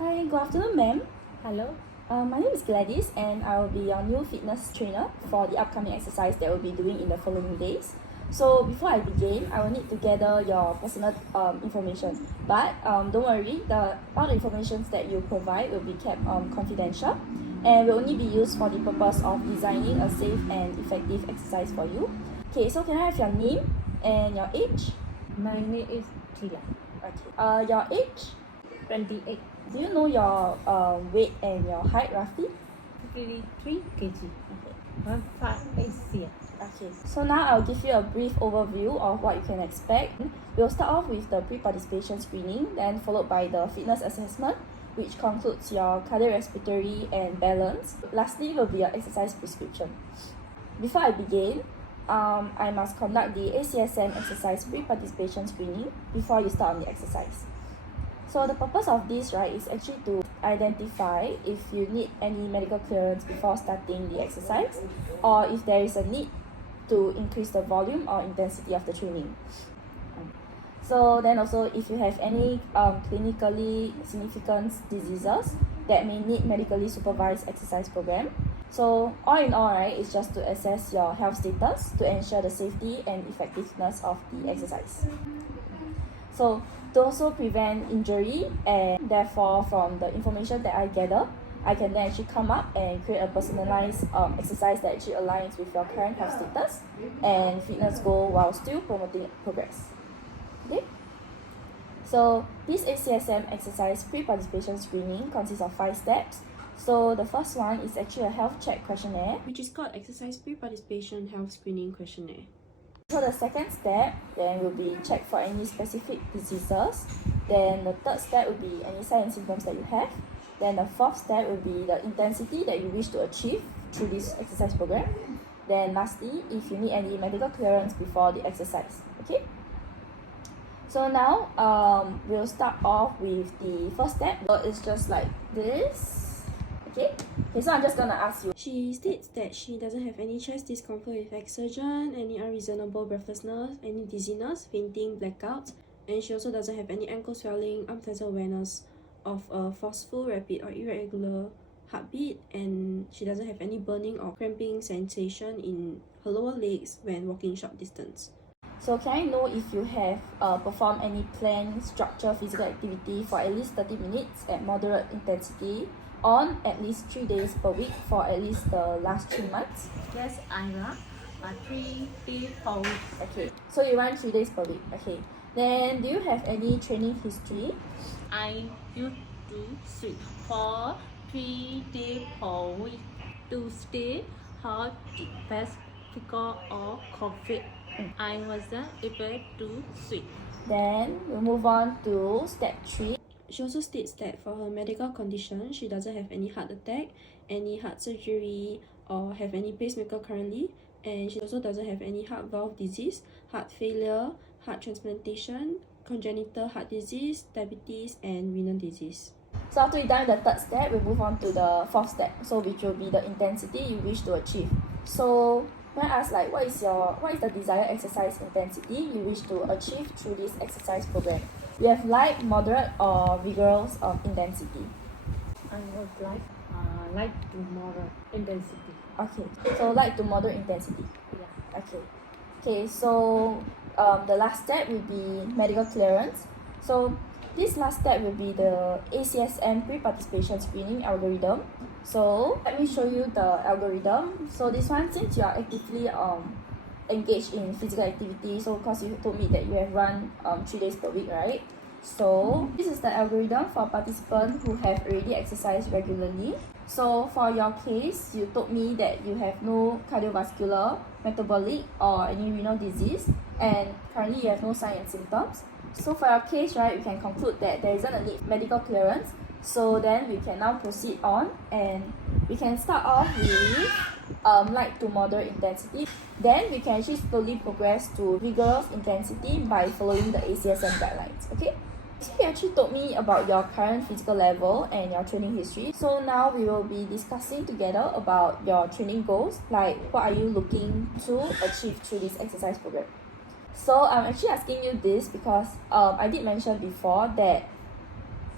Hi, good afternoon, ma'am. Hello. My name is Gladys, and I will be your new fitness trainer for the upcoming exercise that we'll be doing in the following days. So before I begin, I will need to gather your personal information. But don't worry, all the information that you provide will be kept confidential and will only be used for the purpose of designing a safe and effective exercise for you. Okay, so can I have your name and your age? My name is Tila. Okay. Your age? 28. Do you know your weight and your height roughly? 53 kg. Okay. 158 cm. Okay, so now I'll give you a brief overview of what you can expect. We'll start off with the pre-participation screening, then followed by the fitness assessment, which concludes your cardiorespiratory and balance. Lastly will be your exercise prescription. Before I begin, I must conduct the ACSM exercise pre-participation screening before you start on the exercise. So the purpose of this, right, is actually to identify if you need any medical clearance before starting the exercise, or if there is a need to increase the volume or intensity of the training. So then also if you have any clinically significant diseases that may need medically supervised exercise program. So all in all, right, it's just to assess your health status to ensure the safety and effectiveness of the exercise. So to also prevent injury, and therefore from the information that I gather, I can then actually come up and create a personalized exercise that actually aligns with your current health status and fitness goal while still promoting progress. Okay? So this ACSM exercise pre-participation screening consists of 5 steps. So the first one is actually a health check questionnaire, which is called Exercise Pre-Participation Health Screening Questionnaire. So the second step then will be check for any specific diseases. Then the third step will be any signs and symptoms that you have. Then the fourth step will be the intensity that you wish to achieve through this exercise program. Then lastly, if you need any medical clearance before the exercise. Okay? So now we'll start off with the first step. So it's just like this. Okay, so I'm just gonna ask you. She states that she doesn't have any chest discomfort with exertion, any unreasonable breathlessness, any dizziness, fainting, blackouts, and she also doesn't have any ankle swelling, unpleasant awareness of a forceful, rapid, or irregular heartbeat, and she doesn't have any burning or cramping sensation in her lower legs when walking short distance. So can I know if you have performed any planned structured physical activity for at least 30 minutes at moderate intensity on at least 3 days per week for at least the last 3 months? Yes, I run 3 days per week. Okay, so you run 3 days per week. Okay, then do you have any training history? I used to sleep for 3 days per week to stay hot, fatigue or COVID. I wasn't able to sleep. Then we'll move on to step 3. She also states that for her medical condition, she doesn't have any heart attack, any heart surgery, or have any pacemaker currently, and she also doesn't have any heart valve disease, heart failure, heart transplantation, congenital heart disease, diabetes, and renal disease. So after you've done the third step, we'll move on to the fourth step, so which will be the intensity you wish to achieve. So can I ask, like, what is the desired exercise intensity you wish to achieve through this exercise program? We have light, moderate, or vigorous intensity. I would like to moderate intensity. Okay, so light to moderate intensity. Yeah. Okay, so the last step will be medical clearance. So this last step will be the ACSM pre-participation screening algorithm. So let me show you the algorithm. So this one, since you are actively engaged in physical activity, so because you told me that you have run 3 days per week, right? So this is the algorithm for participants who have already exercised regularly. So for your case, you told me that you have no cardiovascular, metabolic, or any renal disease, and currently you have no signs and symptoms. So for your case, right, we can conclude that there isn't a need medical clearance. So then we can now proceed on, and we can start off with light to moderate intensity. Then we can actually slowly progress to vigorous intensity by following the ACSM guidelines. Okay? So you actually told me about your current physical level and your training history. So now we will be discussing together about your training goals, like what are you looking to achieve through this exercise program. So I'm actually asking you this because I did mention before that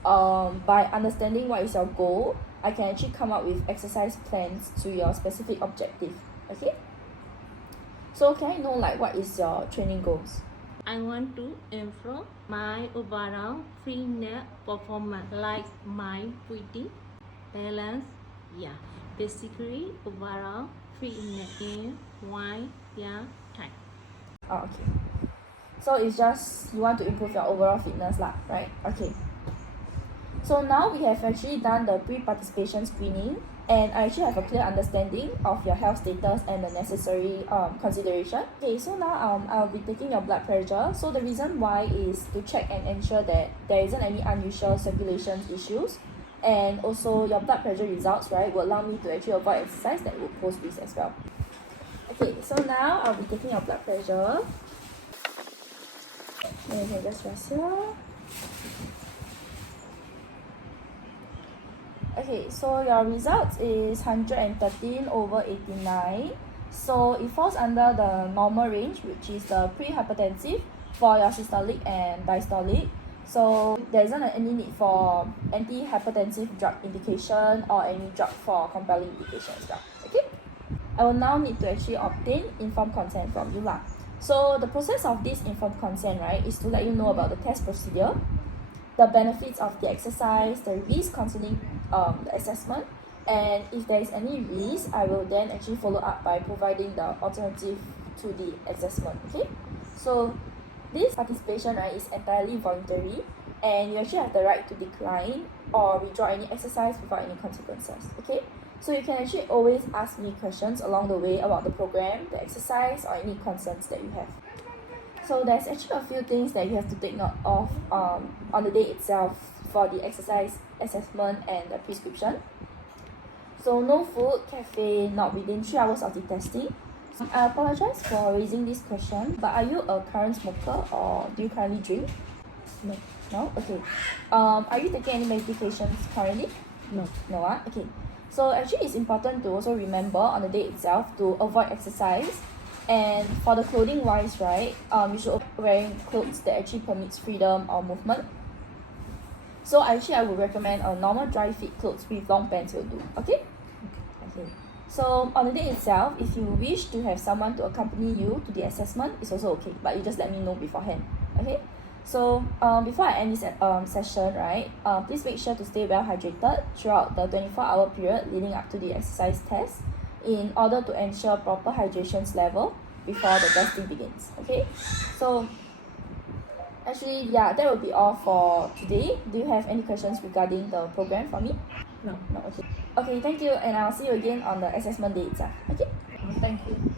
by understanding what is your goal, I can actually come up with exercise plans to your specific objective. Okay, so can I know like what is your training goals? I want to improve my overall fitness performance, like my breathing, balance, basically overall fitness in one year time. Oh, okay, so it's just you want to improve your overall fitness lah, right? Okay, so now we have actually done the pre-participation screening, and I actually have a clear understanding of your health status and the necessary consideration. Okay, so now I'll be taking your blood pressure. So the reason why is to check and ensure that there isn't any unusual circulation issues, and also your blood pressure results, right, will allow me to actually avoid exercise that would pose risk as well. Okay, so now I'll be taking your blood pressure. Then you can just rest here. Okay, so your results is 113/89. So it falls under the normal range, which is the pre-hypertensive for your systolic and diastolic. So there isn't any need for anti-hypertensive drug indication or any drug for compelling indication as well. Okay, I will now need to actually obtain informed consent from you lah. So the process of this informed consent, right, is to let you know about the test procedure, the benefits of the exercise, the risk concerning the assessment, and if there is any risk, I will then actually follow up by providing the alternative to the assessment. Okay, so this participation, right, is entirely voluntary, and you actually have the right to decline or withdraw any exercise without any consequences. Okay, so you can actually always ask me questions along the way about the program, the exercise, or any concerns that you have. So there's actually a few things that you have to take note of on the day itself for the exercise assessment and the prescription. So no food, caffeine, not within 3 hours of the testing. I apologize for raising this question, but are you a current smoker or do you currently drink? No. No? Okay. Are you taking any medications currently? No. No, okay. So actually it's important to also remember on the day itself to avoid exercise. And for the clothing wise, right, you should be wearing clothes that actually permits freedom or movement. So actually I would recommend a normal dry fit clothes with long pants will do. Okay? Okay. So on the day itself, if you wish to have someone to accompany you to the assessment, it's also okay, but you just let me know beforehand. Okay? So before I end this session, right, please make sure to stay well hydrated throughout the 24-hour period leading up to the exercise test in order to ensure proper hydration level before the testing begins. Okay, so actually, that will be all for today. Do you have any questions regarding the program for me? No. Okay, thank you, and I'll see you again on the assessment day itself. Okay, Thank you.